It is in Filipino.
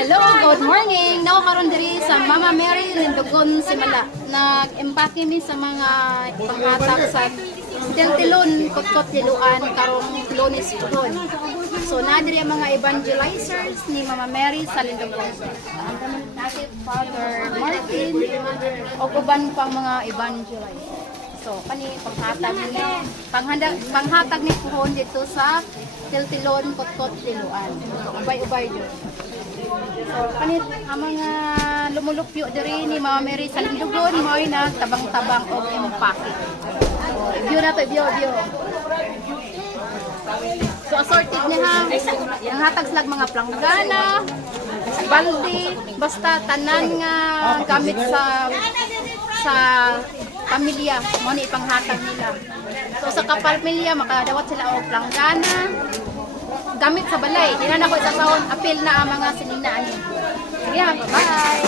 Hello, good morning. Now karon diri sa Mama Mary Lindogon Simala. Nag-empake mi sa mga panghatag sa tiltilon kutkot tiluan karong Lunes puhon. So na diri ang mga evangelizers ni Mama Mary sa Lindogon. Natin Father Martin o uban pang mga evangelizers. So kani panghatag ni panghatag ni puhon dito sa tiltilon kutkot tiluan. So ubay-ubay jud. So, kanit ang mga lumulupyo diri ni Mama Mary sa Lindogon mo ay nagtabang-tabang og empake. So, view na to, view. So, assorted niya ha. Yung hatag slag mga planggana, balde, basta tanan nga gamit sa pamilya, mo ni ipanghatag nila. So, sa kapamilya, makadawat sila og planggana, gamit sa balay. Di na ko sa sound appeal na ang mga sininaan. Sige, bye!